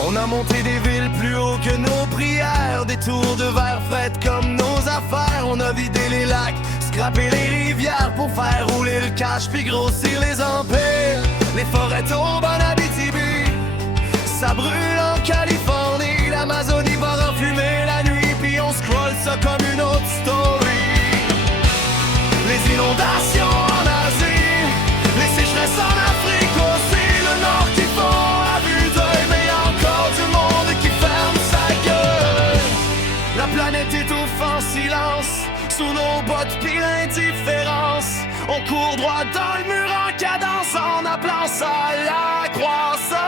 On a monté des villes plus haut que nos prières, des tours de verre faites comme nos affaires. On a vidé les lacs, scrappé les rivières pour faire rouler le cash puis grossir les empires. Les forêts tombent en Abitibi, ça brûle en Californie. L'Amazonie va en fumée la nuit puis on scroll ça comme une autre story. Les inondations en Asie, les sécheresses en Afrique aussi, le Nord qui fond à vue d'œil, mais y a encore du monde qui ferme sa gueule. La planète étouffe en silence, sous nos bottes pis l'indifférence. On court droit dans le mur en cadence, en appelant ça la croissance.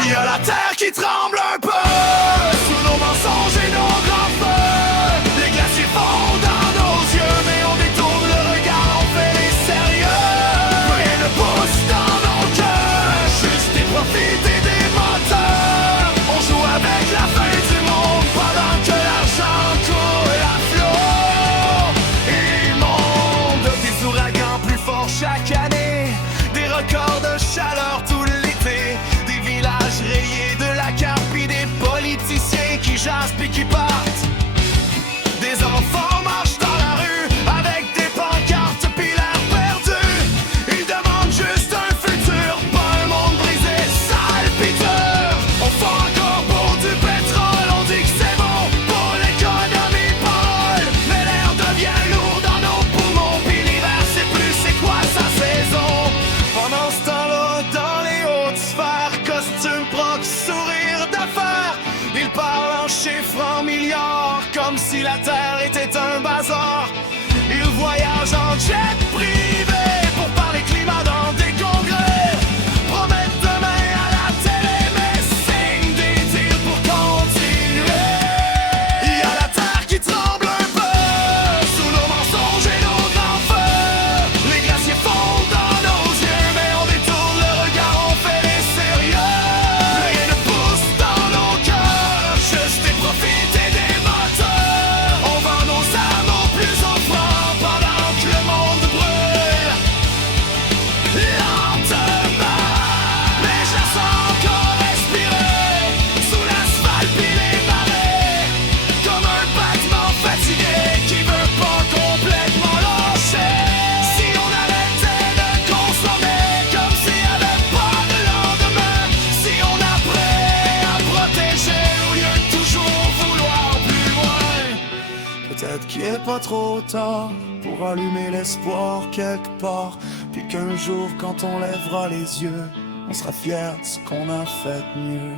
Il y a la terre qui tremble un peu, sous nos mensonges et nos grands feux. Les glaciers fondent dans nos yeux, mais on détourne le regard, on fait les sérieux. Rien ne pousse dans nos cœurs, juste et profiter des moteurs. On joue avec la fin du monde pendant que l'argent coule à flot. Immonde, des ouragans plus forts chaque année, des records de chaleur tout l'été, des villages rayés de la carte pis des politiciens qui jasent pis qui partent. Des enfants marchent dans la rue avec des pancartes pis l'air perdu. Ils demandent juste un futur, pas un monde brisé, sale pis dur. On fait encore pour du pétrole, on dit que c'est bon pour l'économie pôle. Mais l'air devient lourd dans nos poumons pis l'hiver c'est plus c'est quoi sa saison. Pendant ce temps-là, dans les hautes sphères, costume proc, sourire d'affaires, ils parlent en chiffres, en milliards, comme si la terre était un bazar. Ils voyagent en jet privé pour parler climat dans des congrès. Promettent demain à la télé, mais signent des deals pour continuer. Il y a la terre qui tremble un peu, sous nos mensonges et nos grands feux. Les glaciers fondent dans nos yeux, mais on détourne le regard, on fait les sérieux. Rien ne pousse dans nos cœurs, juste et profiter des moteurs. On vend nos âmes au plus offrant pendant que le monde brûle lentement. Mais je la sens encore respirer sous l'asphalte pis les marais, comme un battement fatigué qui veut pas complètement lâcher. Si on arrêtait de consommer comme s'il y avait pas de lendemain, si on apprenait à protéger au lieu de toujours vouloir plus loin. Peut-être qu'il est pas trop tard pour allumer l'espoir quelque part, puis qu'un jour quand on lèvera les yeux, on sera fier de ce qu'on a fait de mieux.